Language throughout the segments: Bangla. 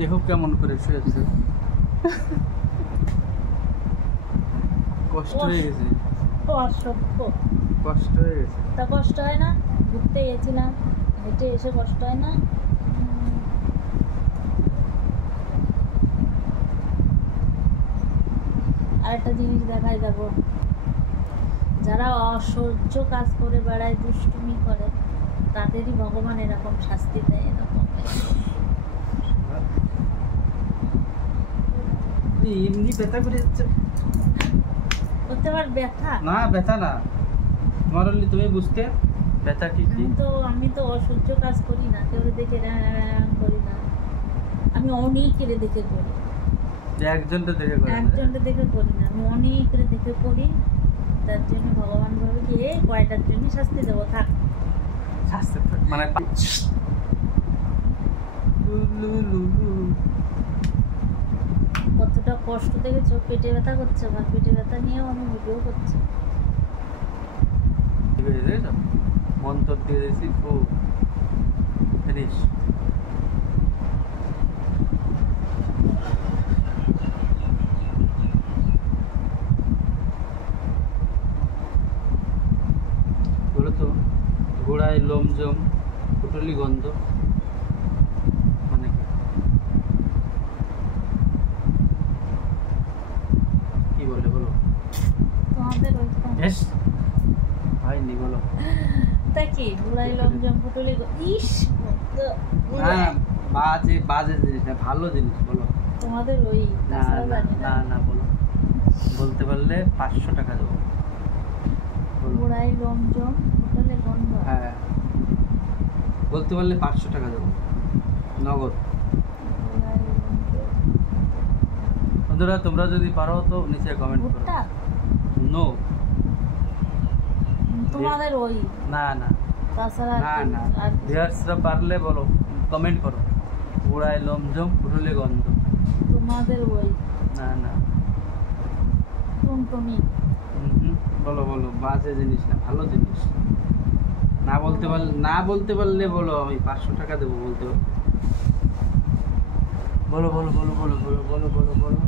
দেখো কেমন করে শুয়েছে, কষ্ট হয়ে গেছে, কষ্ট হয়ে গেছে। তা কষ্ট হয় না? ঘুরতে গেছিলাম, হেঁটে এসে কষ্ট হয় না? আরেকটা জিনিস দেখাই দেবো, যারা অসহ্য কাজ করে বেড়ায়, দুষ্টুমি করে, তাদেরই ভগবান এরকম শাস্তি দেয়। এরকম এমনি ব্যথা করে যাচ্ছে, করতে পার ব্যথা না ব্যথা না, তোমার তুমি বুঝতে ব্যথা কি কি। আমি তো অসহ্য কাজ করি না, কেউ দেখে করি না, আমি অনেকের দেখে করি, একজনটা দেখে করি, একজনটা দেখে করি না, আমি অনেকের দেখে করি। তার জন্য ভগবান ভাবে যে কয়টার জন্য শাস্তি দেবো, থাক শাস্তি মানে কতটা কষ্ট দেখেছো, পেটে ব্যথা করছে, আমার পেটে ব্যথা নিয়েও আমি ভিডিও করছি। মন্তর দিয়ে দিয়েছি, খুব ফিনিশ। বলো তো, গোড়ায় লোমজম পুটুলি গন্ধ মানে কি বলে বলো? তোমাদের ওই হয়নি বলো। তা কি গোড়ায় লোমজম পুটুলি ইস, না বাজে বাজে জিনিস না, ভালো জিনিস বলো। তোমাদের ওই না না না বলো, বলতে পারলে 500 টাকা দেবো। গোড়ায় লোমজম পুটুলি গন্ধ, হ্যাঁ বলতে পারলে 500 টাকা দেবো নগদ। বন্ধুরা তোমরা যদি পারো তো নিচে কমেন্ট করো। নো তোমাদের ওই না না তাছাড়া না না, ভিউয়ার্সরা পারলে বলো, কমেন্ট করো। গোড়ায় লোমজম পুটুলি গন্ধ, তোমাদের ওই না না টুনটুনি। বলো বলো, বাজে জিনিস না, ভালো জিনিস। না বলতে পারলে, না বলতে পারলে বলো, আমি 500 টাকা দেবো। বলতে বলো বলো বলো বলো বলো বলো বলো বলো,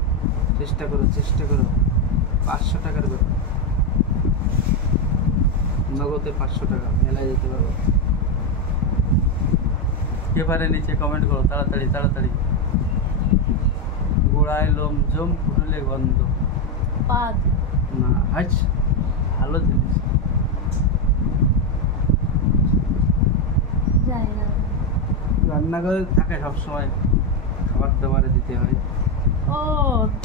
চেষ্টা করো চেষ্টা করো। 500 টাকার ব্যাপার, নগদে 500 টাকা, মেলায় যেতে পারবো। কে পারে নিচে কমেন্ট করো তাড়াতাড়ি তাড়াতাড়ি। গোড়ায় লোমজম পুটুলে গন্ধ, পাদ না আচ্ছা ভালো জিনিস। যাই না, রান্নাঘরে থাকে সবসময়, খাবার দাবারে দিতে হয়। ও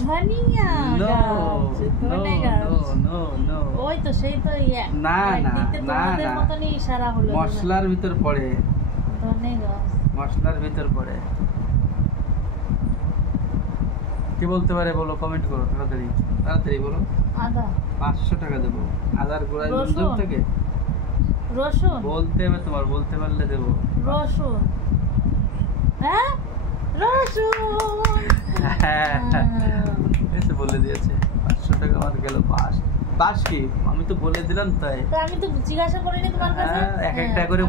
ধনিয়া গাছ, ধনে গাছ, নো নো, ওই তো সেই তো না না না তোমাদের না, মতনই ইশারা হলো, মশলার ভিতর পড়ে, ধনে গাছ। মশলার ভিতর পড়ে। কি বলতে পারে বলো, কমেন্ট করো তাড়াতাড়ি তাড়াতাড়ি বলো। আদা 500 টাকা দেবো। আদার গোড়ায় লোমজম থেকে রসুন বলতে হবে তোমার, বলতে পারলে দেবো। রসুন, হ্যাঁ রসুন, এসে বলে দিয়েছে 500 টাকা আমার গেল। পাস পাস কি, আমি তো বলে দিলাম তাই। তা আমি তো জিজ্ঞাসা করিনি তোমার কাছে, এক একটা করে